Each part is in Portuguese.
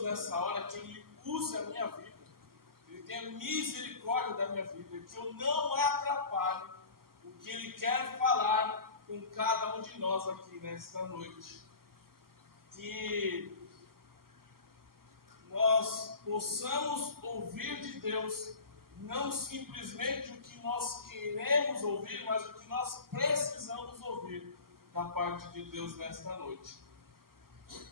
Deus nessa hora que Ele use a minha vida, que Ele tenha misericórdia da minha vida, que eu não atrapalhe o que Ele quer falar com cada um de nós aqui nesta noite. Que nós possamos ouvir de Deus não simplesmente o que nós queremos ouvir, mas o que nós precisamos ouvir da parte de Deus nesta noite.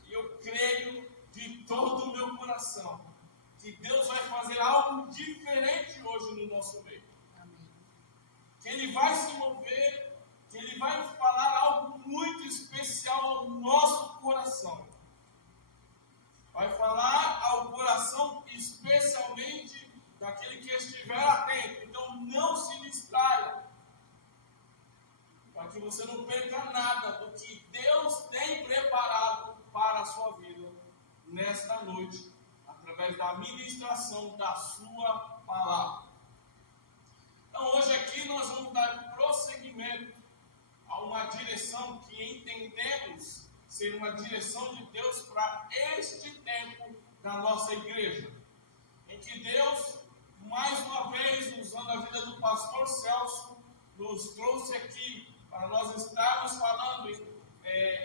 E eu creio de todo o meu coração que Deus vai fazer algo diferente hoje no nosso meio. Amém. Que Ele vai se mover, que Ele vai falar algo muito especial ao nosso coração. Vai falar ao coração especialmente daquele que estiver atento. Então não se distraia, para que você não perca nada do que Deus tem preparado para a sua vida nesta noite, através da ministração da sua palavra. Então hoje aqui nós vamos dar prosseguimento a uma direção que entendemos ser uma direção de Deus para este tempo da nossa igreja, em que Deus, mais uma vez, usando a vida do pastor Celso, nos trouxe aqui para nós estarmos falando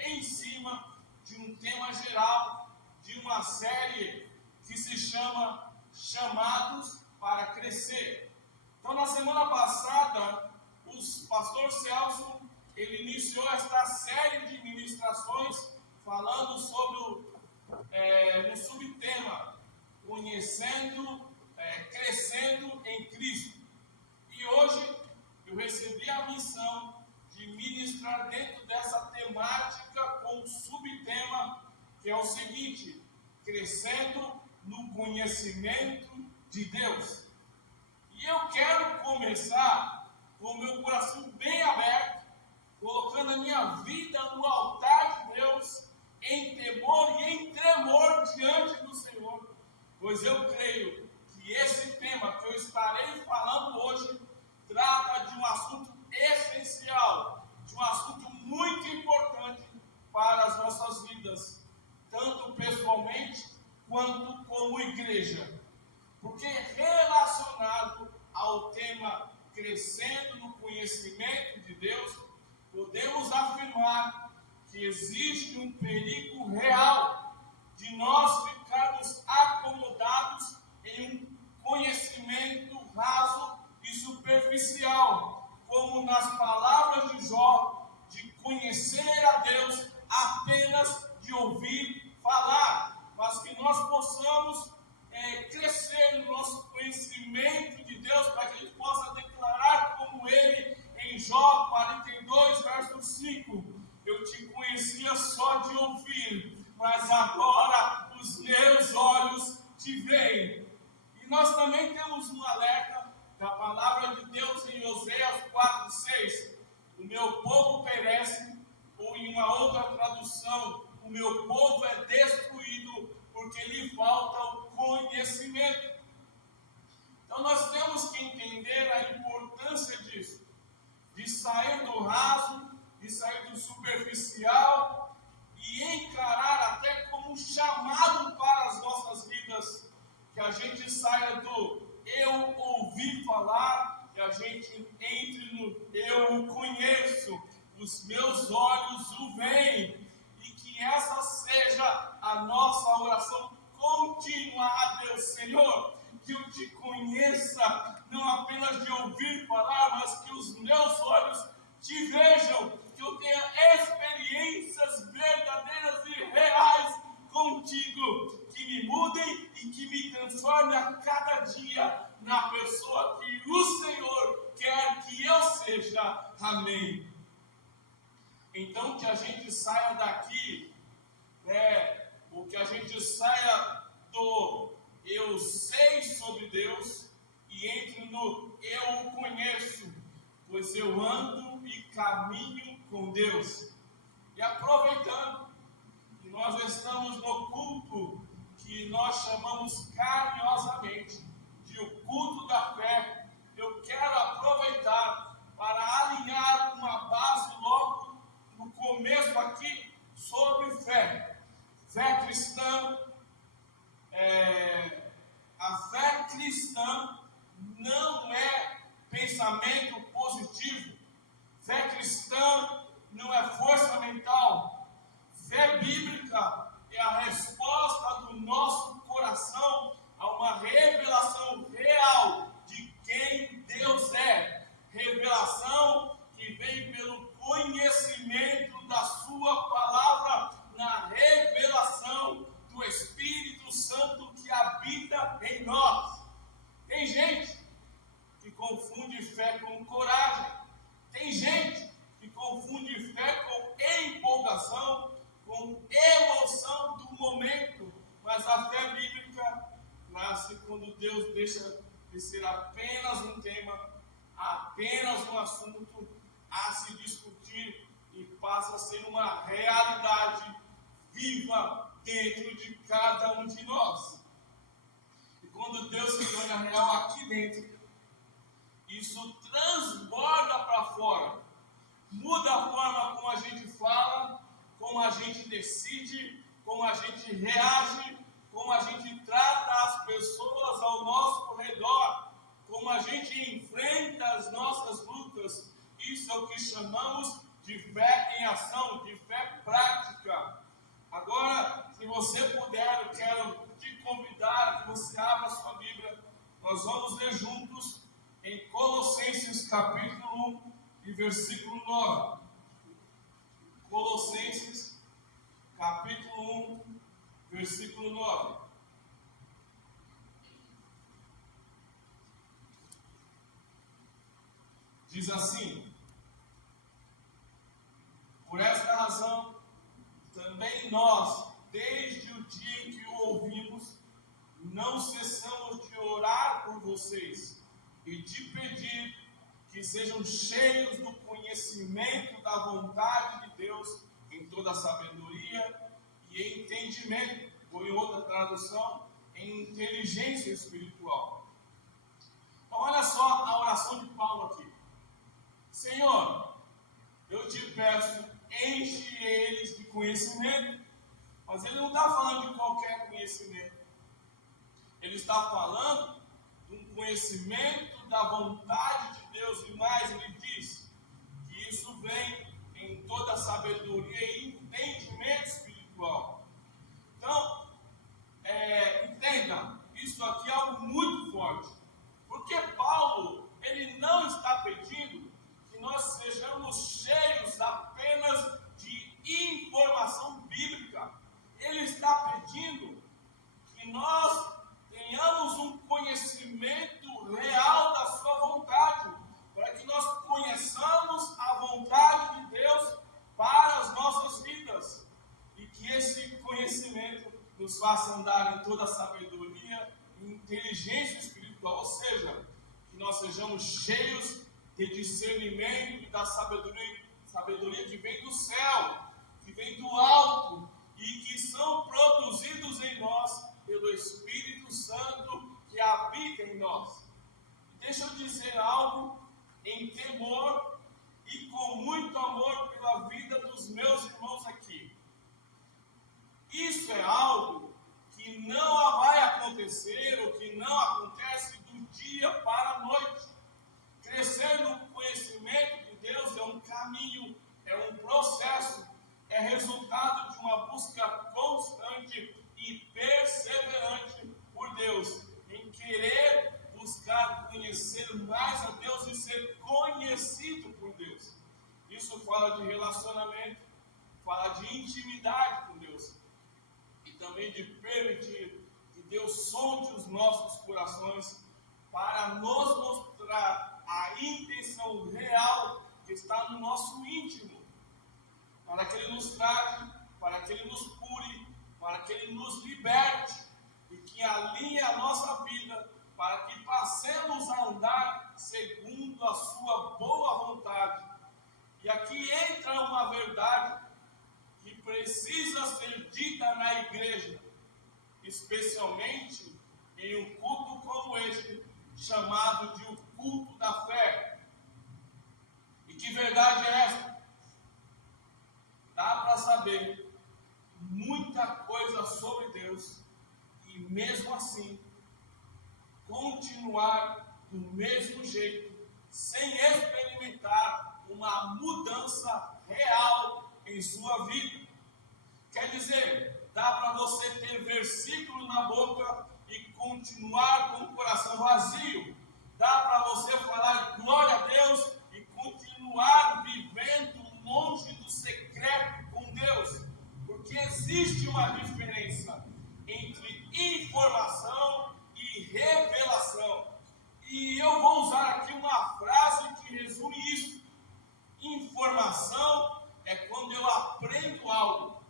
em cima de um tema geral, de uma série que se chama Chamados para Crescer. Então, na semana passada, o pastor Celso, ele iniciou esta série de ministrações falando sobre no subtema crescendo em Cristo. E hoje eu recebi a missão de ministrar dentro dessa temática com o subtema que é o seguinte: crescendo no conhecimento de Deus. E eu quero começar com o meu coração bem aberto, colocando a minha vida no altar de Deus, em temor e em tremor diante do Senhor, pois eu creio que esse tema que eu estarei falando hoje trata de um assunto essencial, de um assunto muito importante para as nossas vidas, tanto pessoalmente quanto como igreja, porque relacionado ao tema crescendo no conhecimento de Deus, podemos afirmar que existe um perigo real de nós ficarmos acomodados em um conhecimento raso e superficial, como nas palavras de Jó, de conhecer a Deus apenas de ouvir falar, mas que nós possamos crescer no nosso conhecimento de Deus, para que a gente possa declarar como Ele em Jó 42, verso 5: eu te conhecia só de ouvir, mas agora os meus olhos te veem. E nós também temos um alerta da palavra de Deus em Oséias 4:6: o meu povo perece, ou em uma outra tradução, o meu povo é destruído porque lhe falta o conhecimento. Então nós temos que entender a importância disso, de sair do raso, de sair do superficial e encarar até como um chamado para as nossas vidas, que a gente saia do eu ouvi falar, que a gente entre no eu o conheço, os meus olhos o veem, e que essa seja a nossa oração contínua a Deus. Senhor, que eu te conheça, não apenas de ouvir falar, mas que os meus olhos te vejam, que eu tenha experiências verdadeiras e reais contigo, que me mudem e que me transformem a cada dia na pessoa que o Senhor quer que eu seja. Amém. Então que a gente saia daqui, ou que a gente saia do eu sei sobre Deus e entre no eu o conheço, pois eu ando e caminho com Deus. E aproveitando que nós estamos no culto que nós chamamos carinhosamente de o culto da fé, eu quero aproveitar para alinhar uma base logo no começo aqui sobre fé. Fé cristã, a fé cristã não é pensamento positivo. Fé cristã não é força mental. Fé bíblica é a resposta do nosso coração a uma revelação real de quem Deus é. Revelação que vem pelo conhecimento da sua palavra, na revelação do Espírito Santo que habita em nós. Tem gente que confunde fé com coragem. Tem gente que confunde fé com empolgação, com emoção do momento. Mas a fé bíblica nasce quando Deus deixa de ser apenas um tema, apenas um assunto a se discutir e passa a ser uma realidade viva dentro de cada um de nós. E quando Deus se torna real aqui dentro, isso transborda para fora, muda a forma como a gente fala, como a gente decide, como a gente reage, como a gente trata as pessoas ao nosso redor, como a gente enfrenta as nossas lutas. Isso é o que chamamos de fé em ação, de fé prática. Agora, se você puder, eu quero te convidar a que você abra a sua Bíblia. Nós vamos ler juntos em Colossenses capítulo 1 e versículo 9. Colossenses capítulo 1, versículo 9. Diz assim: por esta razão, também nós, desde o dia em que o ouvimos, não cessamos de orar por vocês e de pedir que sejam cheios do conhecimento da vontade de Deus em toda sabedoria e entendimento, ou em outra tradução, em inteligência espiritual. Então, olha só a oração de Paulo aqui. Senhor, eu te peço, enche eles de conhecimento. Mas ele não está falando de qualquer conhecimento. Ele está falando de um conhecimento da vontade de Deus. E mais, ele diz que isso vem em toda sabedoria e entendimento espiritual. Então, entenda, isso aqui é algo muito forte. Porque Paulo, ele não está pedindo que nós sejamos cheios apenas de informação bíblica. Ele está pedindo que nós tenhamos um conhecimento real da sua vontade, para que nós conheçamos a vontade de Deus para as nossas vidas, e que esse conhecimento nos faça andar em toda a sabedoria e inteligência espiritual, ou seja, que nós sejamos cheios de discernimento e da sabedoria que vem do céu, que vem do alto, e que são produzidos em nós pelo Espírito Santo que habita em nós. Deixa eu dizer algo em temor e com muito amor pela vida dos meus irmãos aqui. Isso é algo que não vai acontecer, ou que não acontece do dia para a noite. Crescer no conhecimento de Deus é um caminho, é um processo, é resultado de uma busca constante e perseverante por Deus, em querer buscar conhecer mais a Deus e ser conhecido por Deus. Isso fala de relacionamento, fala de intimidade com Deus, e também de permitir que Deus sonde os nossos corações para nos mostrar a intenção real que está no nosso íntimo, para que Ele nos trate, para que Ele nos cure, para que Ele nos liberte e que alinhe a nossa vida para que passemos a andar segundo a sua boa vontade. E aqui entra uma verdade que precisa ser dita na igreja, especialmente em um culto como este, chamado de o culto da fé. E que verdade é essa? Dá para saber muita coisa sobre Deus, e mesmo assim continuar do mesmo jeito, sem experimentar uma mudança real em sua vida. Quer dizer, dá para você ter versículo na boca e continuar com o coração vazio. Dá para você falar glória a Deus e continuar vivendo longe do secreto com Deus. Porque existe uma diferença entre informação e revelação. E eu vou usar aqui uma frase que resume isso. Informação é quando eu aprendo algo.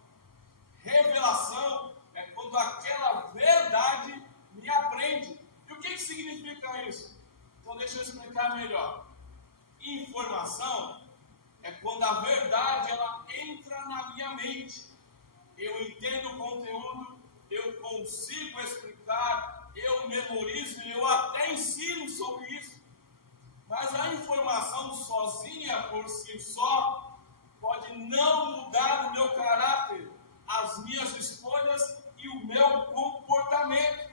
Revelação é quando aquela verdade me aprende. E o que significa isso? Então deixa eu explicar melhor. Informação é quando a verdade ela entra na minha mente. Eu entendo o conteúdo, eu consigo explicar, eu memorizo, eu até ensino sobre isso. Mas a informação sozinha, por si só, pode não mudar o meu caráter, as minhas escolhas e o meu comportamento.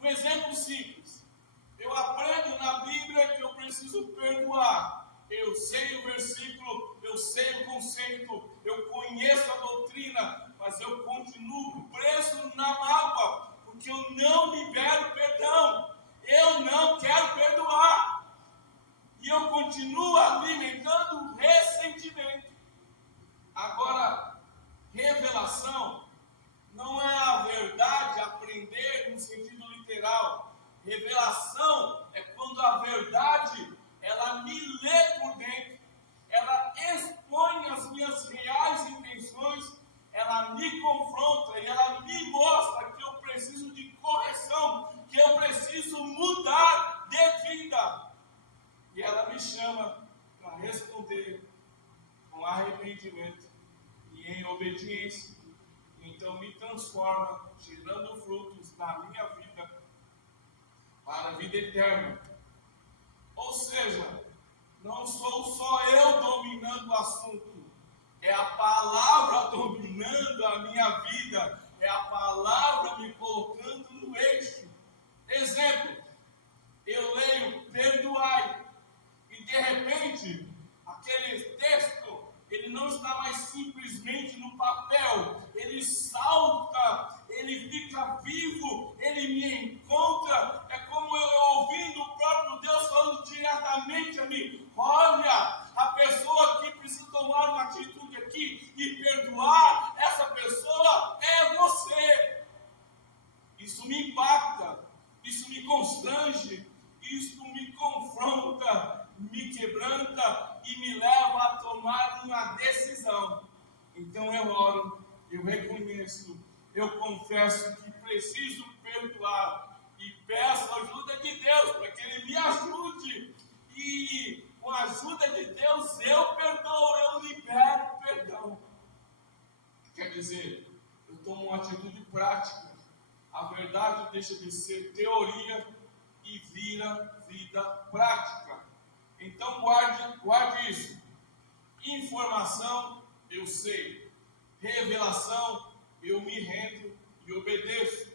Um exemplo simples. Eu aprendo na Bíblia que eu preciso perdoar. Eu sei o versículo, eu sei o conceito, eu conheço a doutrina, mas eu continuo preso na mágoa, porque eu não libero perdão. Eu não quero perdoar. E eu continuo alimentando ressentimento. Agora, revelação não é a verdade, aprender no sentido literal. Revelação é quando a verdade, ela me lê por dentro. Ela expõe as minhas reais intenções, ela me confronta e ela me mostra que eu preciso de correção, que eu preciso mudar de vida. E ela me chama para responder com arrependimento e em obediência. Então me transforma, gerando frutos na minha vida para a vida eterna. Ou seja, não sou só eu dominando o assunto, é a palavra dominando a minha vida, é a palavra me colocando no eixo. Exemplo, eu leio perdoai, e de repente, aquele texto, ele não está mais simplesmente no papel, ele salta, ele fica vivo, ele me encontra, é como eu ouvindo o próprio Deus falando diretamente a mim. Olha, a pessoa que precisa tomar uma atitude aqui e perdoar, essa pessoa é você. Isso me impacta, isso me constrange, isso me confronta, me quebranta e me leva a tomar uma decisão. Então eu oro, eu reconheço, eu confesso que preciso perdoar e peço a ajuda de Deus para que Ele me ajude. E com a ajuda de Deus eu perdoo, eu libero perdão. Quer dizer, eu tomo uma atitude prática. A verdade deixa de ser teoria e vira vida prática. Então guarde isso. Informação, eu sei. Revelação, eu me rendo e obedeço.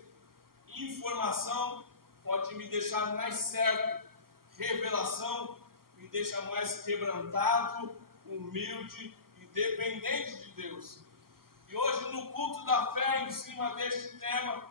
Informação pode me deixar mais certo. Revelação me deixa mais quebrantado, humilde e dependente de Deus. E hoje, no culto da fé, em cima deste tema,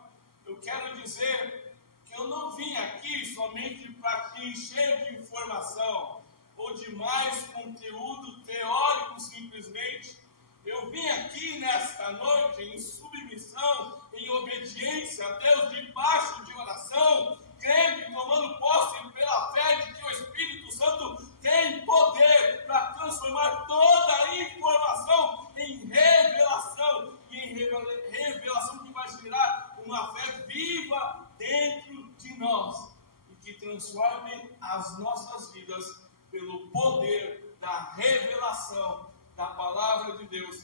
eu quero dizer que eu não vim aqui somente para te encher de informação ou de mais conteúdo teórico simplesmente. Eu vim aqui nesta noite em submissão, em obediência a Deus, debaixo de oração, crendo e tomando posse pela fé de que o Espírito Santo tem poder para transformar toda a informação em revelação, e em revelação que vai gerar uma fé viva dentro de nós e que transforme as nossas vidas pelo poder da revelação da palavra de Deus.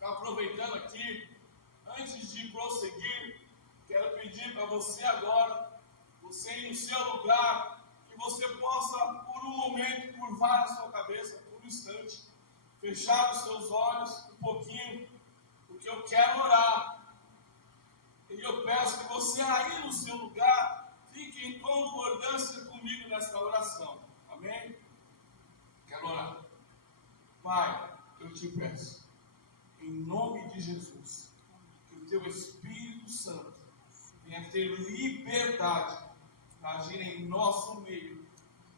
Aproveitando aqui, antes de prosseguir, quero pedir para você agora, você ir no seu lugar, que você possa, por um momento, curvar a sua cabeça, por um instante, fechar os seus olhos um pouquinho, porque eu quero orar. E eu peço que você aí no seu lugar fique em concordância comigo nessa oração. Amém? Quero orar. Pai, eu te peço, em nome de Jesus, que o teu Espírito Santo venha ter liberdade para agir em nosso meio,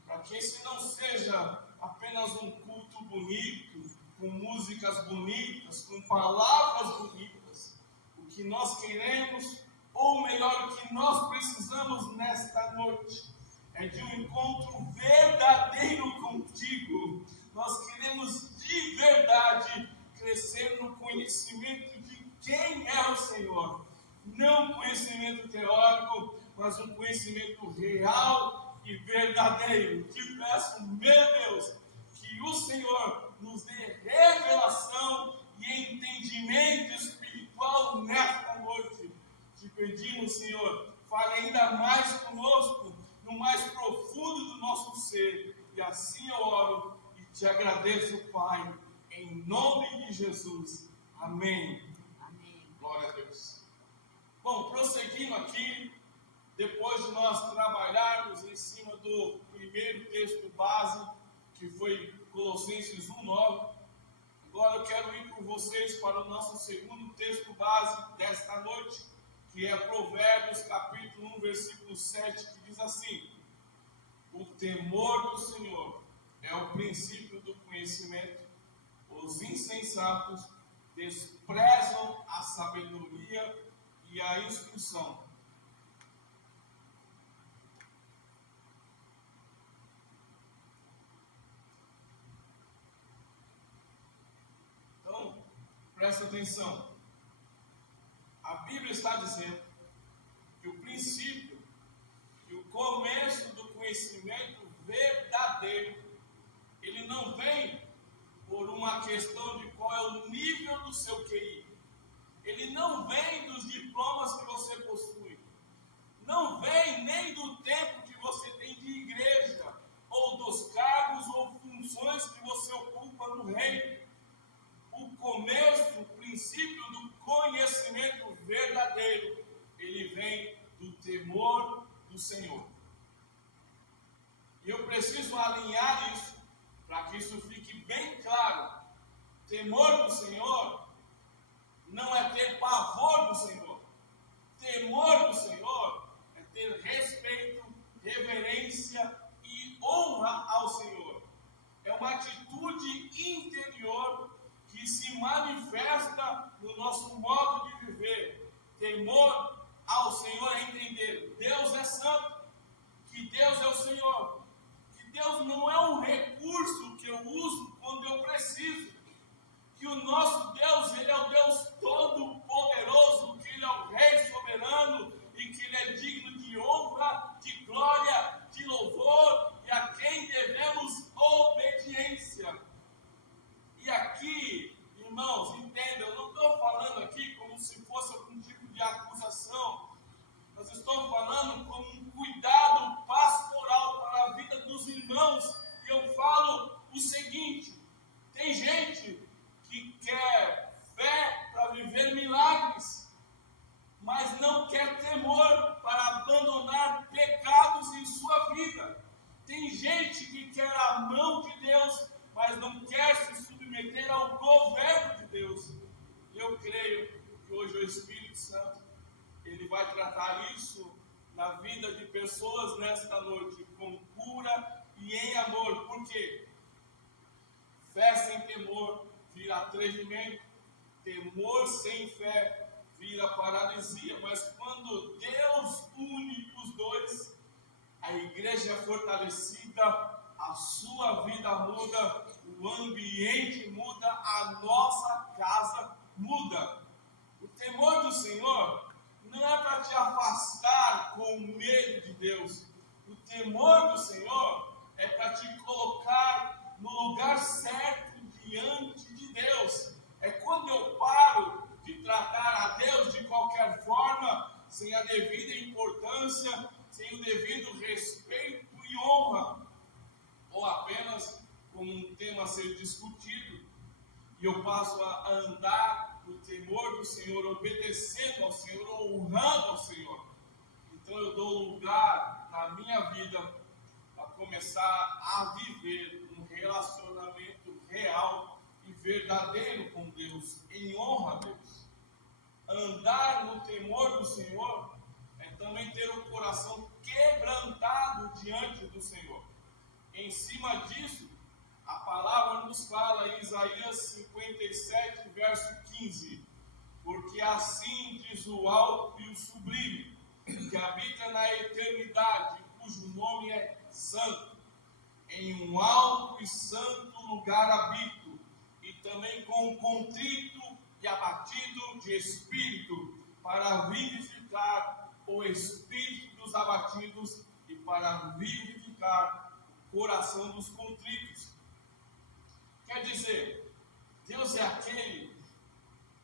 para que esse não seja apenas um culto bonito, com músicas bonitas, com palavras bonitas. O que nós queremos, ou melhor, o que nós precisamos nesta noite, é de um encontro verdadeiro contigo. Nós queremos de verdade crescer no conhecimento de quem é o Senhor. Não conhecimento teórico, mas um conhecimento real e verdadeiro. Te peço, meu Deus, que o Senhor nos dê revelação e entendimento espiritual nesta noite. Te pedimos, Senhor, fale ainda mais conosco, no mais profundo do nosso ser. E assim eu oro e te agradeço, Pai, em nome de Jesus. Amém. Amém. Glória a Deus. Bom, prosseguindo aqui, depois de nós trabalharmos em cima do primeiro texto base, que foi Colossenses 1:9, agora eu quero ir com vocês para o nosso segundo texto base desta noite, que é Provérbios capítulo 1, versículo 7, que diz assim: o temor do Senhor é o princípio do conhecimento, os insensatos desprezam a sabedoria e a instrução. Então, presta atenção. A Bíblia está dizendo que o princípio e o começo do conhecimento verdadeiro, ele não vem por uma questão de qual é o nível do seu QI. Ele não vem dos diplomas que você possui. Não vem nem do tempo que você tem de igreja, ou dos cargos ou funções que você ocupa no reino. O começo, o princípio do conhecimento verdadeiro, ele vem do temor do Senhor. E eu preciso alinhar isso, para que isso fique bem claro. Temor do Senhor não é ter pavor do Senhor. Temor do Senhor é ter respeito, reverência e honra ao Senhor. É uma atitude interior que se manifesta no nosso modo de viver. Temor ao Senhor é entender: Deus é santo, que Deus é o Senhor, que Deus não é um recurso que eu uso quando eu preciso, que o nosso Deus, Ele é o Deus todo-poderoso, que Ele é o Rei soberano e que Ele é digno de honra, de glória, de louvor e a quem devemos obediência. E aqui, irmãos, entendam, eu não estou falando aqui como se fosse algum tipo de acusação, mas estou falando como um cuidado pastoral para a vida dos irmãos. E eu falo o seguinte: tem gente que quer fé para viver milagres, mas não quer temor para abandonar pecados em sua vida. Tem gente que quer a mão de Deus, mas não quer se submeter ao governo de Deus. Eu creio que hoje o Espírito Santo, ele vai tratar isso na vida de pessoas nesta noite, com cura e em amor. Por quê? Fé sem temor vira atrevimento, temor sem fé vira paralisia. Mas quando Deus une os dois, a igreja é fortalecida, a sua vida muda, o ambiente muda, a nossa casa muda. O temor do Senhor não é para te afastar com medo de Deus. O temor do Senhor é para te colocar no lugar certo diante de Deus. É quando eu paro de tratar a Deus de qualquer forma, sem a devida importância, sem o devido respeito e honra, ou apenas como um tema a ser discutido, e eu passo a andar no temor do Senhor, obedecendo ao Senhor, honrando ao Senhor. Então eu dou lugar na minha vida a começar a viver um relacionamento real e verdadeiro com Deus, em honra a Deus. Andar no temor do Senhor é também ter o coração quebrantado diante do Senhor. Em cima disso, a palavra nos fala em Isaías 57, verso 15: porque assim diz o alto e o sublime, que habita na eternidade, cujo nome é santo. Em um alto e santo lugar habito, e também com um contrito e abatido de espírito, para vivificar o espírito dos abatidos e para vivificar o coração dos contritos. Quer dizer, Deus é aquele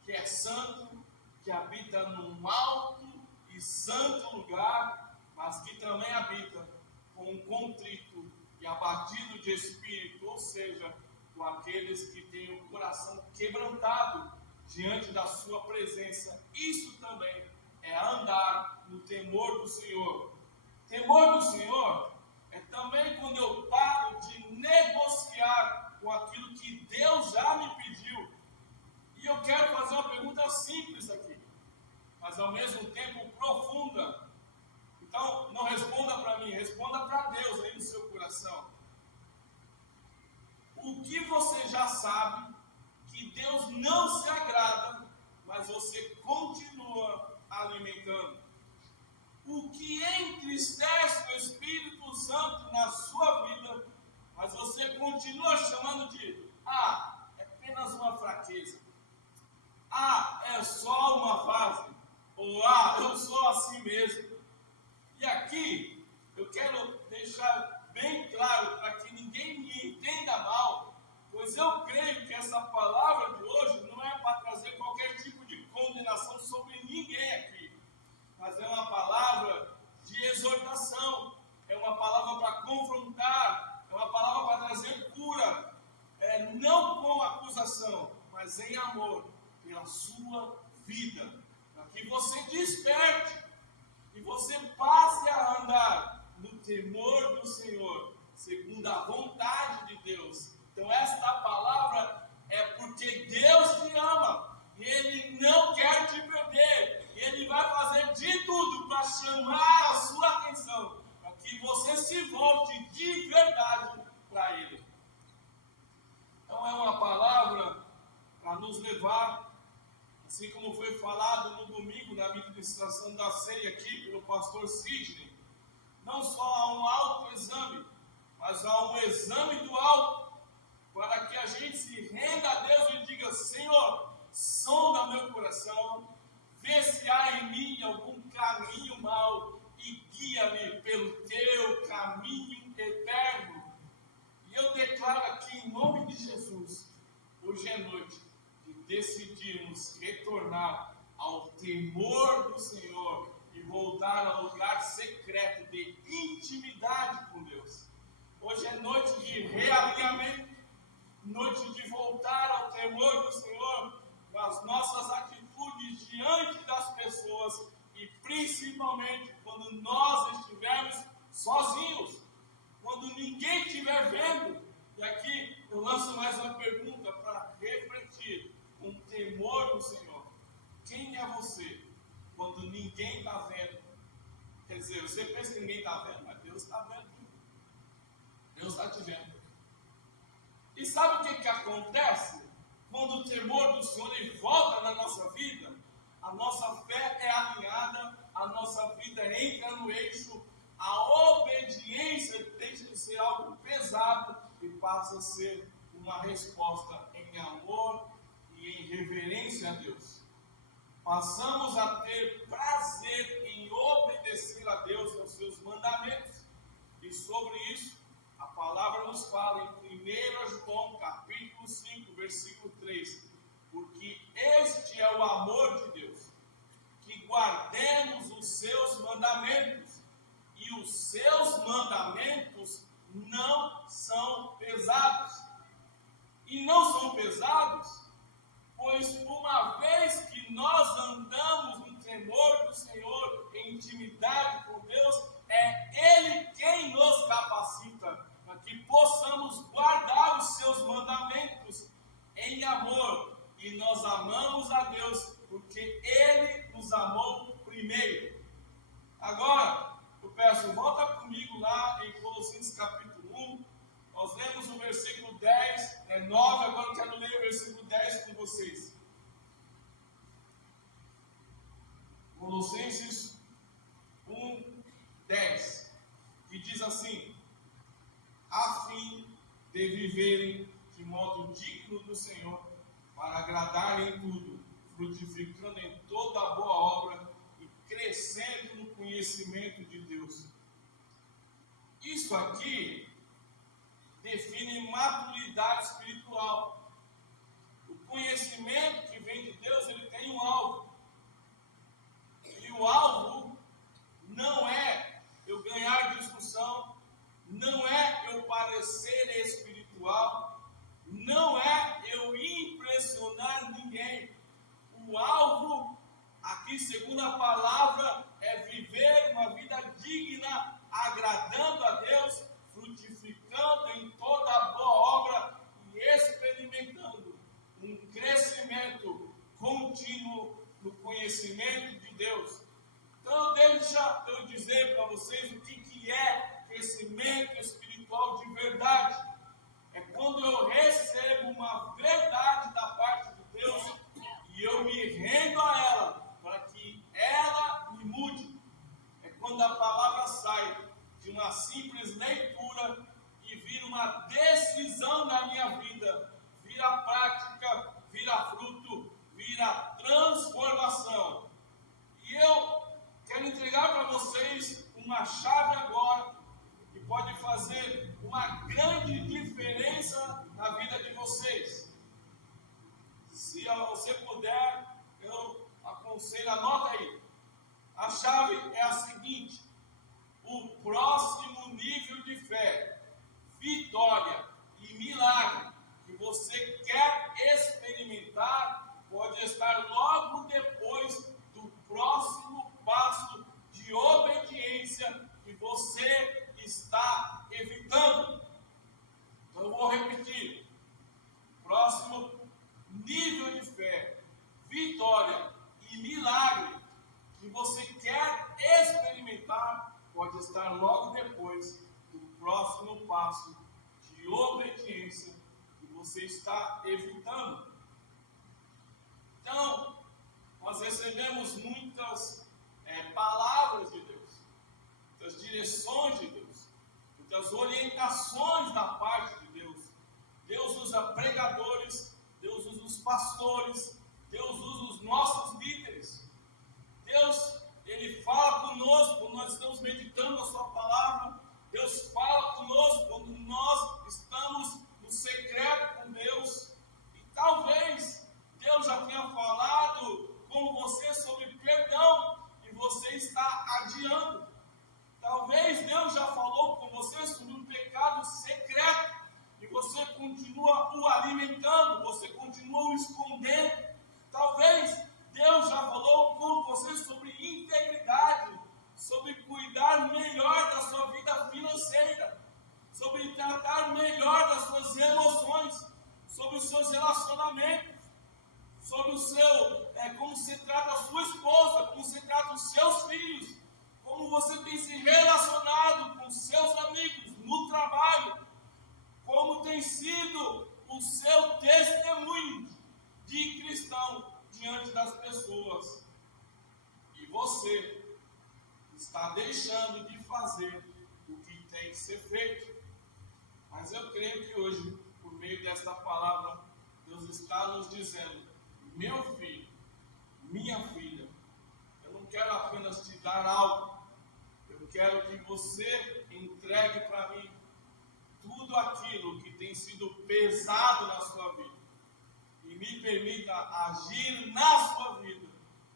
que é santo, que habita num alto e santo lugar, mas que também habita com um contrito e abatido de espírito, ou seja, com aqueles que têm o coração quebrantado diante da sua presença. Isso também é andar no temor do Senhor. Temor do Senhor é também quando eu paro de negociar com aquilo que Deus já me pediu. E eu quero fazer uma pergunta simples aqui, mas ao mesmo tempo profunda. Então, não responda para mim, responda para Deus aí no seu coração. O que você já sabe que Deus não se agrada, mas você continua alimentando? O que entristece o Espírito Santo na sua vida, mas você continua chamando de é apenas uma fraqueza, é só uma fase, ou eu sou assim mesmo. E aqui eu quero deixar bem claro para que ninguém me entenda mal, pois eu creio que essa palavra de hoje não é para trazer qualquer tipo de condenação sobre ninguém aqui, mas é uma palavra de exortação, é uma palavra para confrontar, é uma palavra para trazer cura, não com acusação, mas em amor pela sua vida, para que você desperte e você passe a andar no temor do Senhor, segundo a vontade de Deus. Então esta palavra é porque Deus te ama, e Ele não quer te perder, e Ele vai fazer de tudo para chamar a sua atenção, para que você se volte de verdade para Ele. Então é uma palavra para nos levar, assim como foi falado no domingo na ministração da ceia aqui pelo pastor Sidney, não só a um autoexame, mas a um exame do alto, para que a gente se renda a Deus e diga: Senhor, sonda meu coração, vê se há em mim algum caminho mau e guia-me pelo teu caminho eterno. E eu declaro aqui em nome de Jesus, hoje é noite, de decidirmos retornar ao temor do Senhor e voltar ao lugar secreto de intimidade com Deus. Hoje é noite de realinhamento, noite de voltar ao temor do Senhor com as nossas atitudes diante das pessoas e principalmente quando nós estivermos sozinhos, quando ninguém estiver vendo. E aqui eu lanço mais uma pergunta para refletir com temor do Senhor. Quem é você quando ninguém está vendo? Quer dizer, você pensa que ninguém está vendo, mas Deus está vendo. Deus está te vendo. E sabe o que acontece? Quando o temor do Senhor ele volta na nossa vida, a nossa fé é alinhada, a nossa vida entra no eixo, a obediência deixa de ser algo pesado e passa a ser uma resposta em amor e em reverência a Deus. Passamos a ter prazer em obedecer a Deus e aos seus mandamentos. E sobre isso, a palavra nos fala em 1 João capítulo 5, versículo 3. Porque este é o amor de Deus, que guardemos os seus mandamentos. E os seus mandamentos não são pesados. E não são pesados Pois uma vez que nós andamos no temor do Senhor, em intimidade com Deus, é Ele quem nos capacita para que possamos guardar os seus mandamentos em amor. E nós amamos a Deus porque Ele nos amou primeiro. Agora, eu peço, volta comigo lá em Colossenses capítulo 1. Nós lemos o versículo 10, 9, agora eu quero ler o versículo 10 com vocês. Colossenses 1, 10, que diz assim: a fim de viverem de modo digno do Senhor, para agradar em tudo, frutificando em toda a boa obra e crescendo no conhecimento de Deus. Isso aqui define maturidade espiritual. O conhecimento que vem de Deus, ele tem um alvo. E o alvo não é eu ganhar discussão, não é eu parecer espiritual, não é eu impressionar ninguém. O alvo, aqui segundo a palavra, é viver uma vida digna, agradando a Deus, frutificando em toda a boa obra e experimentando um crescimento contínuo no conhecimento de Deus. Então deixa eu dizer para vocês o que é crescimento espiritual de verdade. É quando eu recebo uma verdade da parte de Deus e eu me rendo a ela, para que ela me mude. É quando a palavra sai de uma simples leitura e vira uma decisão na minha vida, vira prática, vira fruto, vira transformação. E eu quero entregar para vocês uma chave agora, que pode fazer uma grande diferença na vida de vocês. Se você puder, eu aconselho, anota aí. A chave é a seguinte: o próximo nível de fé, vitória e milagre que você quer experimentar pode estar logo depois do próximo passo de obediência que você está evitando. Então eu vou repetir: próximo nível de fé, vitória e milagre que você quer experimentar pode estar logo depois do próximo passo de obediência que você está evitando. Então, nós recebemos muitas palavras de Deus, muitas direções de Deus, muitas orientações da parte de Deus. Deus usa pregadores, Deus usa os pastores, Deus usa os nossos líderes. Deus, Ele fala conosco quando nós estamos meditando a Sua palavra. Deus fala conosco quando nós estamos no secreto com Deus. E talvez Deus já tenha falado com você sobre perdão e você está adiando. Talvez Deus já falou com você sobre um pecado secreto e você continua o alimentando, você continua o escondendo. Talvez Deus já falou com você sobre integridade, sobre cuidar melhor da sua vida financeira, sobre tratar melhor das suas emoções, sobre os seus relacionamentos, sobre o seu, como você trata a sua esposa, como você trata os seus filhos, como você tem se relacionado com seus amigos no trabalho, como tem sido o seu testemunho de cristão diante das pessoas. E você está deixando de fazer o que tem que ser feito. Mas eu creio que hoje, por meio desta palavra, Deus está nos dizendo: meu filho, minha filha, eu não quero apenas te dar algo, eu quero que você entregue para mim tudo aquilo que tem sido pesado na sua vida e me permita agir na sua vida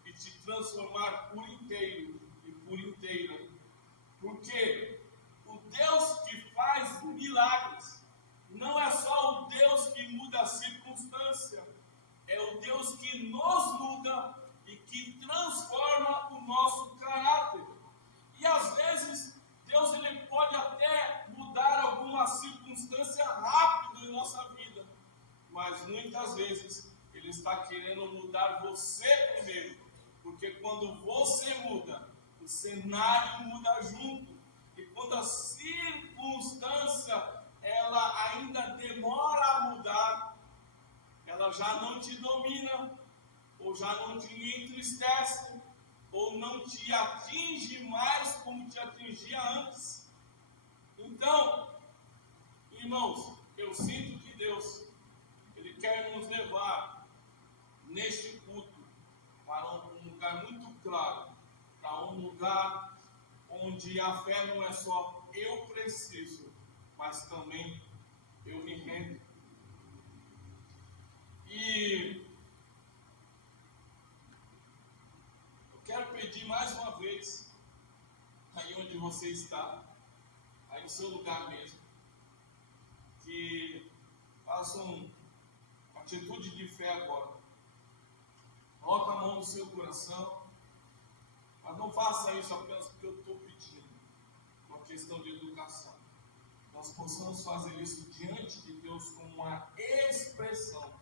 e te transformar por inteiro e por inteira. Porque o Deus que faz milagres não é só o Deus que muda a circunstância, é o Deus Deus que nos muda e que transforma o nosso caráter. E às vezes, Deus ele pode até mudar alguma circunstância rápido em nossa vida, mas muitas vezes Ele está querendo mudar você primeiro, porque quando você muda, o cenário muda junto, e quando a circunstância ela ainda demora a mudar, ela já não te domina, ou já não te entristece, ou não te atinge mais como te atingia antes. Então, irmãos, eu sinto que Deus, Ele quer nos levar neste culto para um lugar muito claro, para um lugar onde a fé não é só eu preciso, mas também eu me rendo. E eu quero pedir mais uma vez, aí onde você está, aí no seu lugar mesmo, que façam uma atitude de fé agora. Coloca a mão no seu coração, mas não faça isso apenas porque eu estou pedindo, uma questão de educação. Nós possamos fazer isso diante de Deus como uma expressão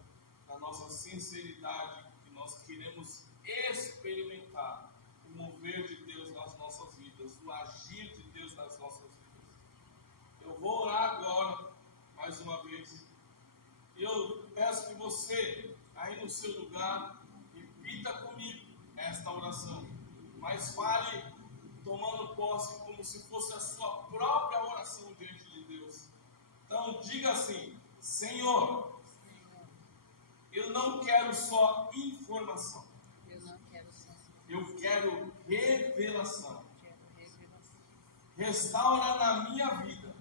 da nossa sinceridade, que nós queremos experimentar o mover de Deus nas nossas vidas, o agir de Deus nas nossas vidas. Eu vou orar agora, mais uma vez, e eu peço que você, aí no seu lugar, repita comigo esta oração, mas fale tomando posse como se fosse a sua própria oração diante de Deus. Então diga assim: Senhor, eu não quero só informação, eu quero revelação. Restaura na minha vida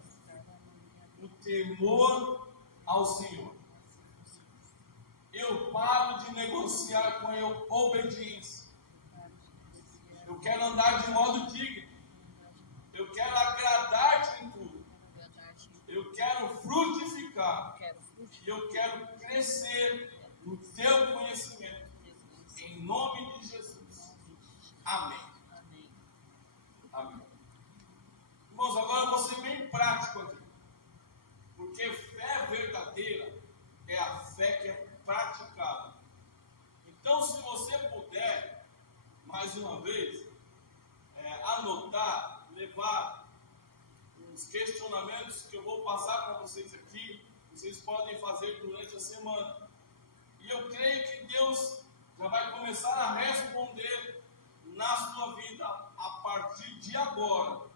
o temor ao Senhor. Eu paro de negociar com a obediência. Eu quero andar de modo digno. Eu quero agradar-te em tudo. Eu quero frutificar. E eu quero crescer no teu conhecimento. Em nome de Jesus. Amém. Amém. Irmãos, agora eu vou ser bem prático aqui. Porque fé verdadeira é a fé que é praticada. Então, se você puder, mais uma vez, anotar, levar os questionamentos que eu vou passar para vocês aqui, vocês podem fazer durante a semana. E eu creio que Deus já vai começar a responder na sua vida a partir de agora.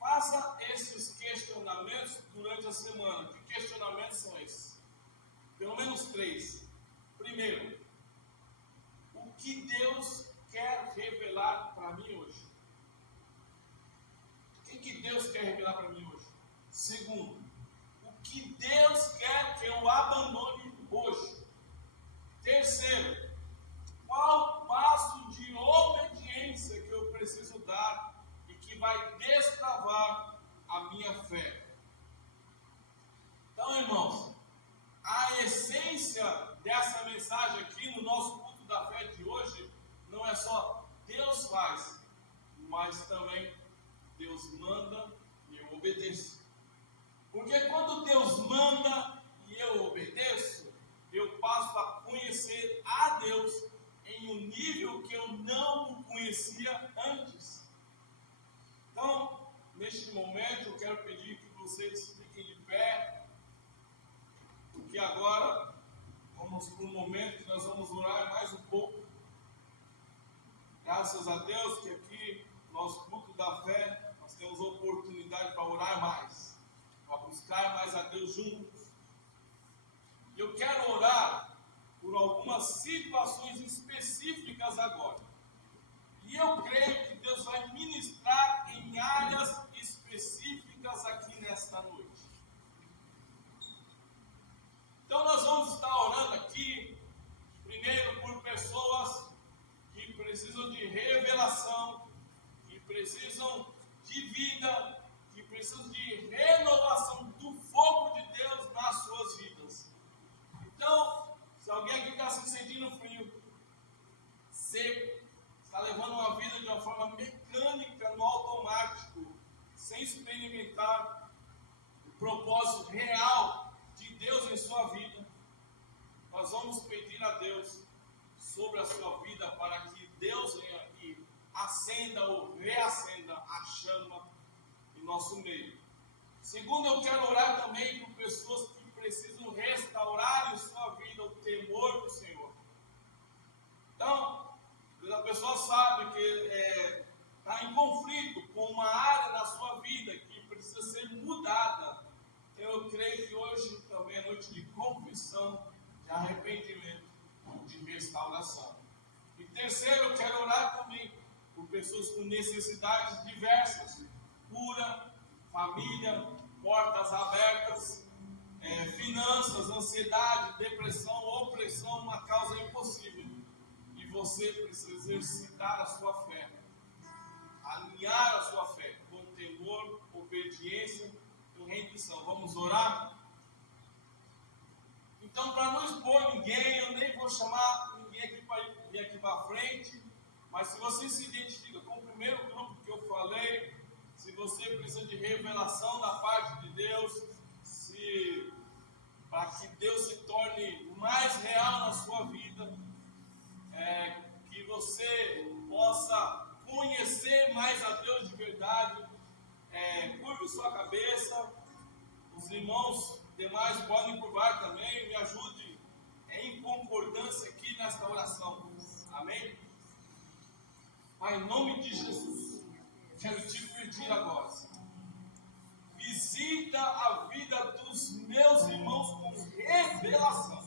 Faça esses questionamentos durante a semana. Que questionamentos são esses? Pelo menos 3. Primeiro, o que Deus quer revelar para mim hoje? O que Deus quer revelar para mim hoje? Segundo, o que Deus quer que eu abandone hoje? Terceiro, qual passo de obediência que eu preciso dar e que vai destravar a minha fé? Então, irmãos, a essência dessa mensagem aqui no nosso culto da fé de hoje não é só Deus faz, mas também Deus manda e eu obedeço. Porque quando Deus manda e eu obedeço, eu passo a conhecer a Deus em um nível que eu não o conhecia antes. Então, neste momento, eu quero pedir que vocês fiquem de pé, porque agora vamos para um momento que nós vamos orar mais um pouco. Graças a Deus que aqui, nosso culto da fé, nós temos a oportunidade para orar mais, para buscar mais a Deus juntos. Eu quero orar por algumas situações específicas agora. E eu creio que Deus vai ministrar em áreas específicas aqui nesta noite. Então nós vamos estar orando aqui, primeiro por pessoas que precisam de revelação, que precisam de vida, que precisam de renovação do fogo de Deus nas suas vidas. Então, se alguém aqui está se sentindo frio, seco, está levando uma vida de uma forma mecânica, no automático, sem experimentar o propósito real de Deus em sua vida, nós vamos pedir a Deus sobre a sua vida para que Deus venha e acenda ou reacenda a chama em nosso meio. Segundo, eu quero orar também por pessoas que precisam restaurar em sua vida o temor do Senhor. Então, a pessoa sabe que está em conflito com uma área na sua vida que precisa ser mudada. Eu creio que hoje também é noite de confissão, de arrependimento, de restauração. E terceiro, eu quero orar também por pessoas com necessidades diversas: cura, família, portas abertas, finanças, ansiedade, depressão, opressão, uma causa impossível. E você precisa exercitar a sua fé, alinhar a sua fé com temor, obediência e rendição. Vamos orar? Então, para não expor ninguém, eu nem vou chamar ninguém aqui para vir aqui para frente, mas se você se identifica com o primeiro grupo que eu falei, se você precisa de revelação da parte de Deus, para que Deus se torne mais real na sua vida, que você possa conhecer mais a Deus de verdade, curve sua cabeça. Os irmãos demais podem curvar também, me ajude em concordância aqui nesta oração. Amém? Pai, em nome de Jesus, quero te pedir agora, visita a vida dos meus irmãos com revelação.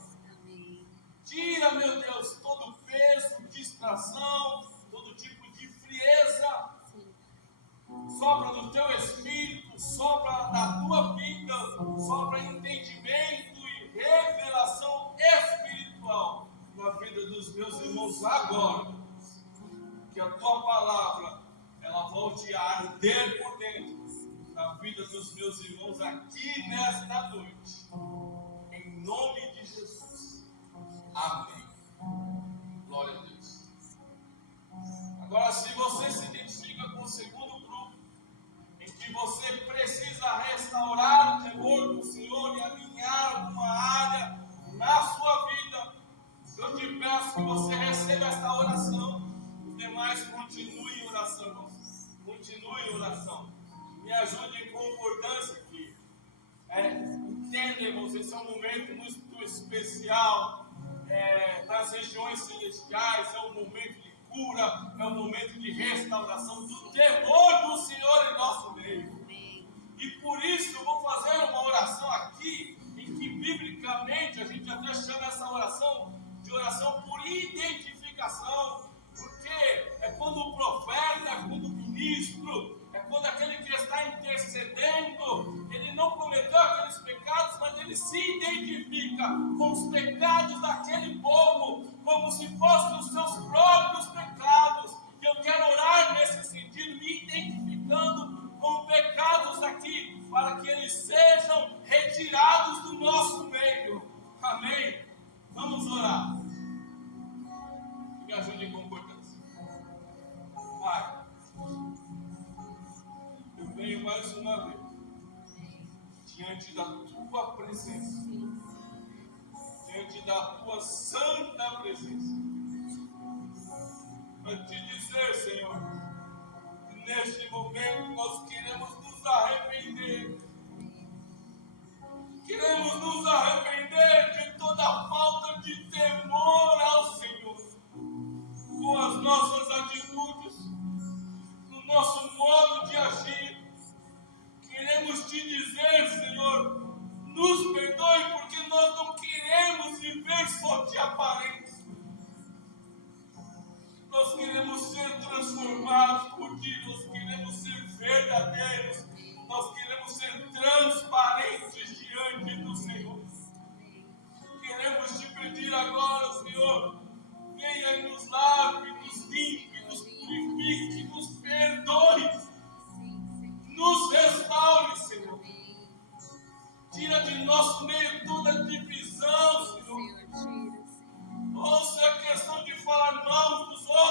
Tira, meu Deus, todo peso, distração, todo tipo de frieza. Sopra do teu Espírito, sopra da tua vida, sopra entendimento e revelação espiritual na vida dos meus irmãos agora. Que a tua palavra, ela volte a arder por dentro na vida dos meus irmãos aqui nesta noite. Em nome de Jesus. Amém. Glória a Deus. Agora, se você se identifica com o segundo grupo, em que você precisa restaurar o temor do Senhor e alinhar alguma área na sua vida, eu te peço que você receba esta oração. Os demais continuem em oração, irmãos. Continue em oração. Me ajude em concordância aqui. Entendem, irmãos, esse é um momento muito especial. Nas regiões celestiais, é um momento de cura, é um momento de restauração do temor do Senhor em nosso meio. E por isso eu vou fazer uma oração aqui, em que biblicamente a gente até chama essa oração de oração por identificação, porque é quando o profeta, é quando o ministro, é quando aquele que está intercedendo, ele não cometeu aqueles pecados, mas ele se identifica com os pecados daquele povo, como se fossem os seus próprios pecados. E eu quero orar nesse sentido, me identificando com pecados aqui, para que eles sejam retirados do nosso meio. Amém? Vamos orar. Me ajude em concordância. Pai, eu venho mais uma vez diante da tua presença, diante da tua santa presença, para te dizer, Senhor, que neste momento nós queremos nos arrepender. Queremos nos arrepender de toda falta de temor ao Senhor, com as nossas atitudes, no nosso modo de agir. Queremos te dizer, Senhor, nos perdoe, porque nós não queremos viver só de aparência. Nós queremos ser transformados por ti, nós queremos ser verdadeiros, nós queremos ser transparentes diante do Senhor. Queremos te pedir agora, Senhor, venha e nos lave, nos limpe, nos purifique, nos perdoe, nos restaure, Senhor. Tira de nosso meio toda divisão, Senhor. Ou se é questão de falar mal dos outros,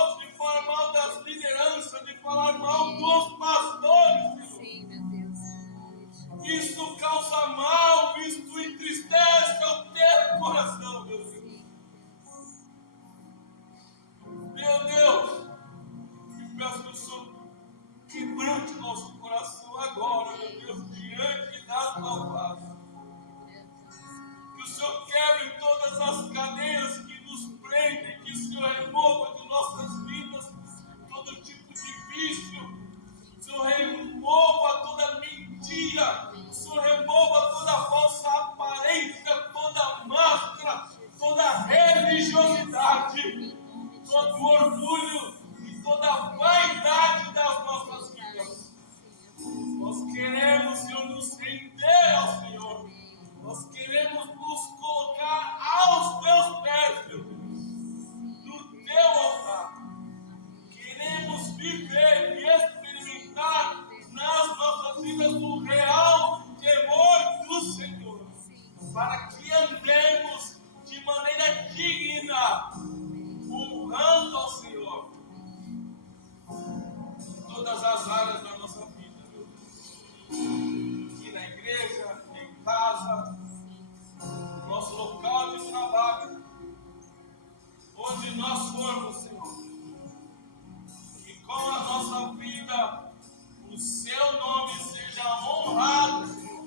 vida, o seu nome seja honrado, Senhor.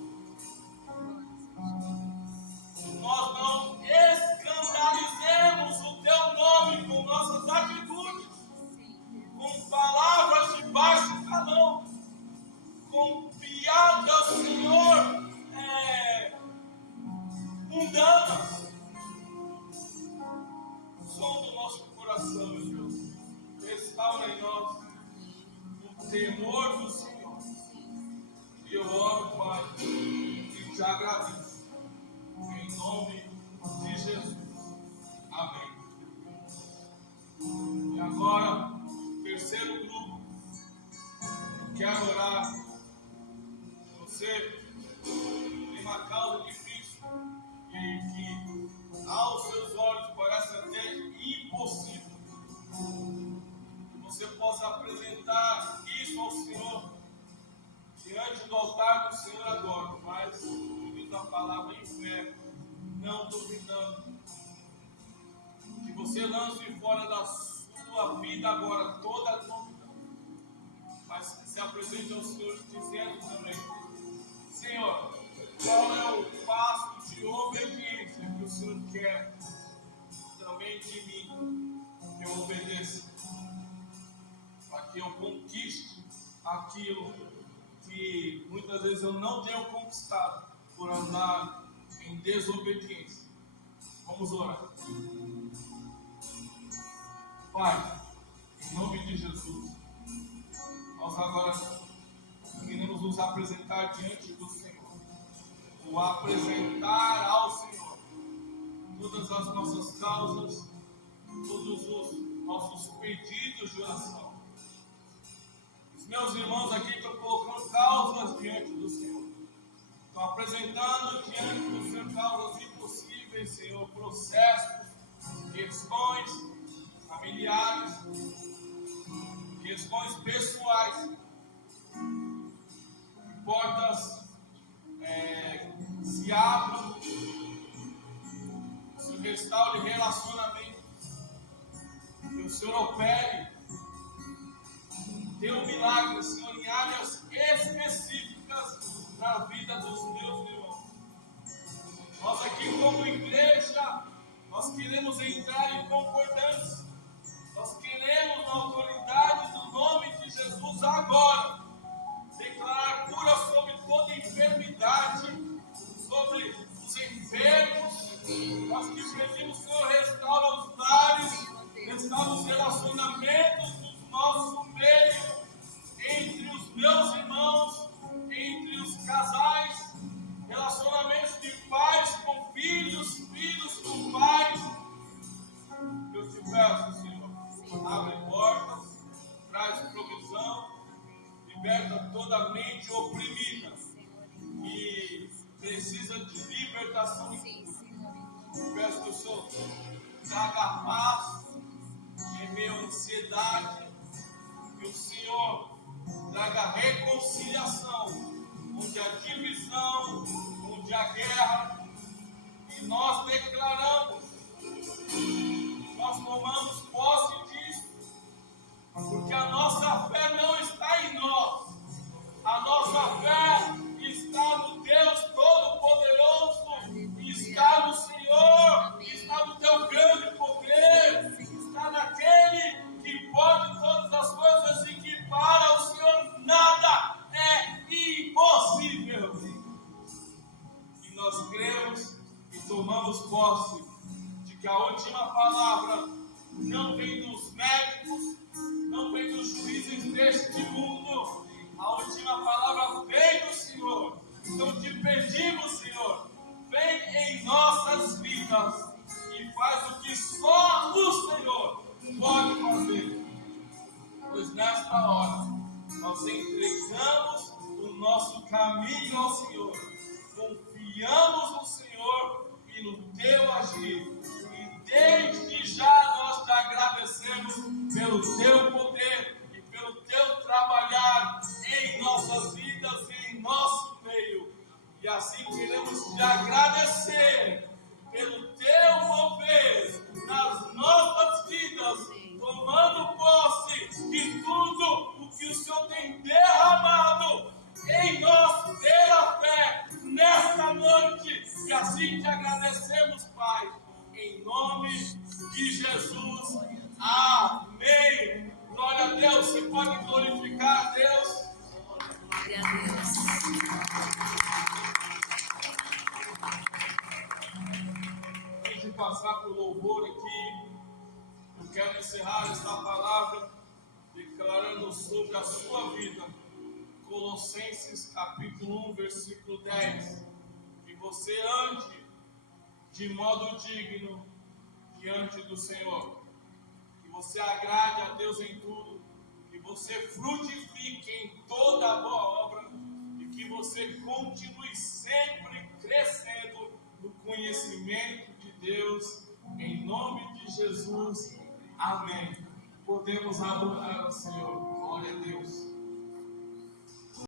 Nós não escandalizemos o teu nome com nossas atitudes, com palavras de baixo calão, com piadas, Senhor, mundanas. Som do nosso coração, meu Deus. Restaura em nós o temor do Senhor. E eu oro, Pai, e te agradeço. Em nome de Jesus. Amém. E agora, o terceiro grupo. Quero orar. Você tem uma causa difícil e que aos seus olhos parece até impossível. Que você possa apresentar isso ao Senhor diante do altar do Senhor agora, mas ouvindo a palavra em fé, não duvidando. Que você lance fora da sua vida agora toda a dúvida, mas que se apresente ao Senhor dizendo também: Senhor, qual é o passo de obediência que o Senhor quer também de mim, que eu obedeça, para que eu conquiste aquilo que muitas vezes eu não tenho conquistado por andar em desobediência. Vamos orar. Pai, em nome de Jesus, nós agora queremos nos apresentar diante do Senhor, ou apresentar ao Senhor todas as nossas causas, todos os nossos pedidos de oração. Os meus irmãos aqui estão colocando causas diante do Senhor, estão apresentando diante do Senhor causas impossíveis, Senhor, processos, questões familiares, questões pessoais, portas se abram, se restaure relacionamento, que o Senhor opere, dê um milagre, Senhor, em áreas específicas na vida dos meus irmãos. Nós aqui como igreja, nós queremos entrar em concordância, nós queremos na autoridade do nome de Jesus agora declarar cura sobre toda enfermidade, sobre os enfermos. Nós que pedimos, Senhor, restaura os lares, restaura os relacionamentos do nosso meio, entre os meus irmãos, entre os casais, relacionamentos de pais com filhos, filhos com pais. Eu te peço, Senhor, abre portas, traz provisão, liberta toda a mente oprimida que precisa de libertação e cura. Peço que o Senhor traga paz em meio à ansiedade, que o Senhor traga reconciliação onde há divisão, onde há guerra. E nós declaramos, nós tomamos posse disso, porque a nossa fé não está em nós, a nossa fé está no Deus Todo-Poderoso, está no Senhor, está no teu grande poder, está naquele que pode todas as coisas e que para o Senhor nada é impossível. E nós cremos e tomamos posse de que a última palavra não vem dos médicos, não vem dos juízes deste mundo, a última palavra vem do Senhor. Então te pedimos, Senhor, vem em nossas vidas e faz o que só o Senhor pode fazer. Pois nesta hora nós entregamos o nosso caminho ao Senhor, confiamos no Senhor e no teu agir. E desde já nós te agradecemos pelo teu poder e pelo teu trabalhar em nossas vidas e em nosso meio. E assim queremos te agradecer pelo teu mover nas nossas vidas, tomando posse de tudo o que o Senhor tem Você pode glorificar a Deus? Glória a Deus. Antes de passar para o louvor aqui, eu quero encerrar esta palavra declarando sobre a sua vida. Colossenses capítulo 1, versículo 10. Que você ande de modo digno diante do Senhor. Que você agrade a Deus em tudo. Que você frutifique em toda boa obra. E que você continue sempre crescendo no conhecimento de Deus. Em nome de Jesus. Amém. Podemos adorar ao Senhor. Glória a Deus.